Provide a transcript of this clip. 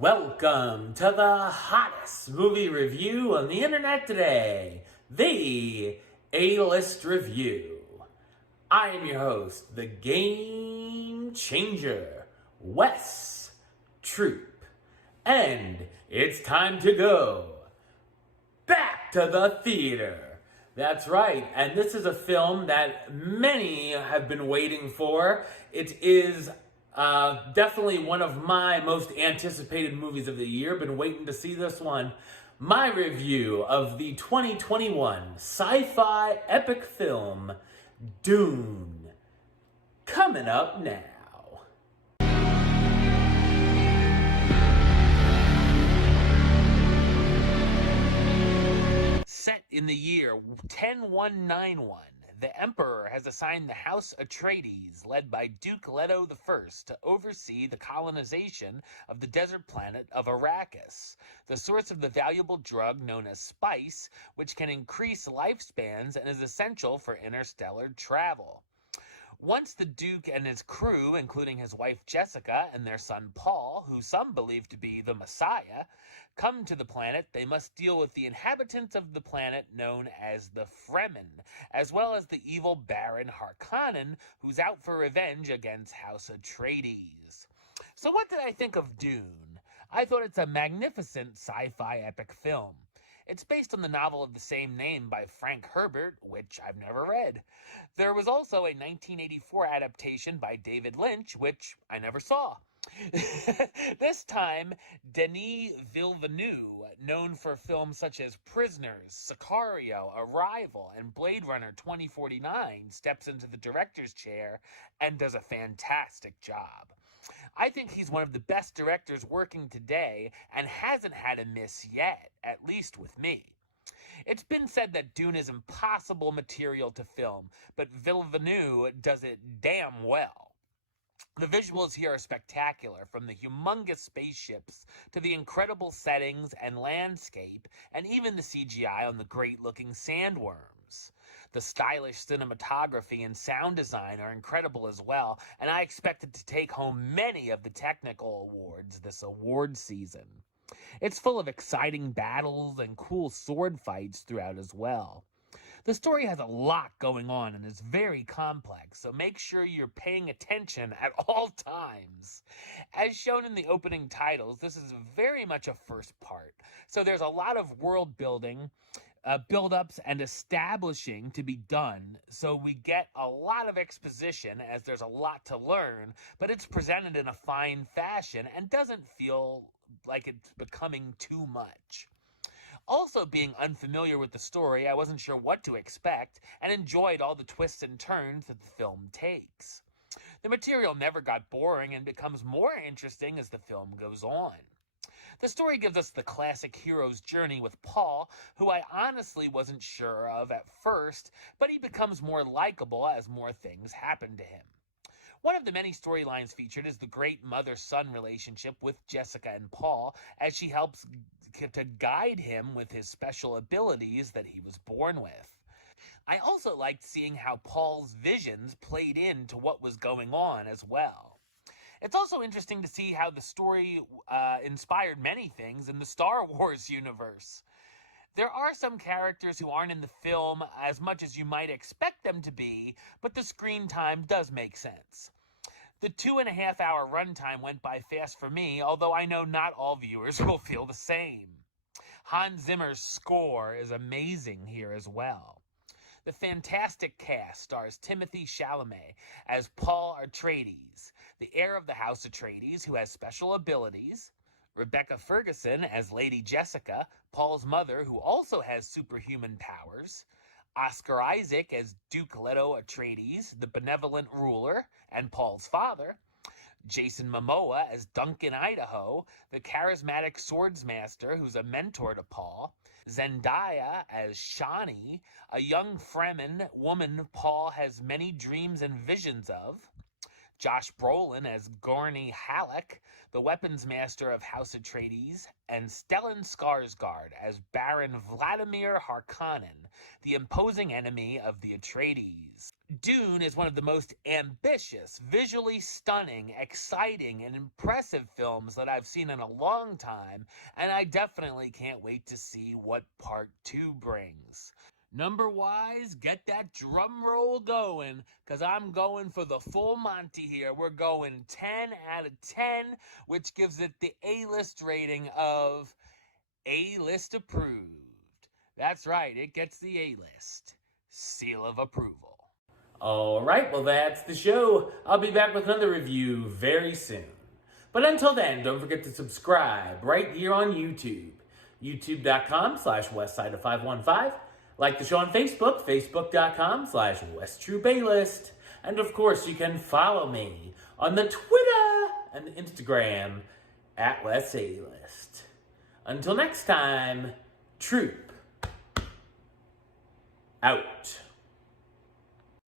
Welcome to the hottest movie review on the internet today, the A-List Review. I am your host, the Game Changer, Wes Troop, and it's time to go back to the theater. That's right, and this is a film that many have been waiting for. It is definitely one of my most anticipated movies of the year. Been waiting to see this one. My review of the 2021 sci-fi epic film, Dune. Coming up now. Set in the year 10191, the Emperor has assigned the House Atreides, led by Duke Leto I, to oversee the colonization of the desert planet of Arrakis, the source of the valuable drug known as spice, which can increase lifespans and is essential for interstellar travel. Once the Duke and his crew, including his wife Jessica and their son Paul, who some believe to be the Messiah, come to the planet, they must deal with the inhabitants of the planet known as the Fremen, as well as the evil Baron Harkonnen, who's out for revenge against House Atreides. So what did I think of Dune? I thought it's a magnificent sci-fi epic film. It's based on the novel of the same name by Frank Herbert, which I've never read. There was also a 1984 adaptation by David Lynch, which I never saw. This time, Denis Villeneuve, known for films such as Prisoners, Sicario, Arrival, and Blade Runner 2049, steps into the director's chair and does a fantastic job. I think he's one of the best directors working today and hasn't had a miss yet, at least with me. It's been said that Dune is impossible material to film, but Villeneuve does it damn well. The visuals here are spectacular, from the humongous spaceships to the incredible settings and landscape, and even the CGI on the great-looking sandworms. The stylish cinematography and sound design are incredible as well, and I expect it to take home many of the technical awards this award season. It's full of exciting battles and cool sword fights throughout as well. The story has a lot going on and is very complex, so make sure you're paying attention at all times. As shown in the opening titles, this is very much a first part, so there's a lot of world building, build-ups and establishing to be done, so we get a lot of exposition as there's a lot to learn, but it's presented in a fine fashion and doesn't feel like it's becoming too much. Also, being unfamiliar with the story, I wasn't sure what to expect and enjoyed all the twists and turns that the film takes. The material never got boring and becomes more interesting as the film goes on. The story gives us the classic hero's journey with Paul, who I honestly wasn't sure of at first, but he becomes more likable as more things happen to him. One of the many storylines featured is the great mother-son relationship with Jessica and Paul, as she helps to guide him with his special abilities that he was born with. I also liked seeing how Paul's visions played into what was going on as well. It's also interesting to see how the story inspired many things in the Star Wars universe. There are some characters who aren't in the film as much as you might expect them to be, but the screen time does make sense. The 2.5-hour runtime went by fast for me, although I know not all viewers will feel the same. Hans Zimmer's score is amazing here as well. The fantastic cast stars Timothée Chalamet as Paul Atreides, the heir of the House Atreides who has special abilities, Rebecca Ferguson as Lady Jessica, Paul's mother who also has superhuman powers, Oscar Isaac as Duke Leto Atreides, the benevolent ruler and Paul's father, Jason Momoa as Duncan Idaho, the charismatic swordsmaster who's a mentor to Paul, Zendaya as Shani, a young Fremen woman Paul has many dreams and visions of, Josh Brolin as Gorny Halleck, the weapons master of House Atreides, and Stellan Skarsgård as Baron Vladimir Harkonnen, the imposing enemy of the Atreides. Dune is one of the most ambitious, visually stunning, exciting, and impressive films that I've seen in a long time, and I definitely can't wait to see what Part 2 brings. Number-wise, get that drum roll going, because I'm going for the full Monty here. We're going 10 out of 10, which gives it the A-list rating of A-list approved. That's right, it gets the A-list. Seal of approval. Alright, well that's the show. I'll be back with another review very soon. But until then, don't forget to subscribe right here on YouTube. youtube.com/westside515. Like the show on Facebook, facebook.com/WestTrueBaylist. And of course, you can follow me on the Twitter and the Instagram @WestAlist. Until next time, Troop out.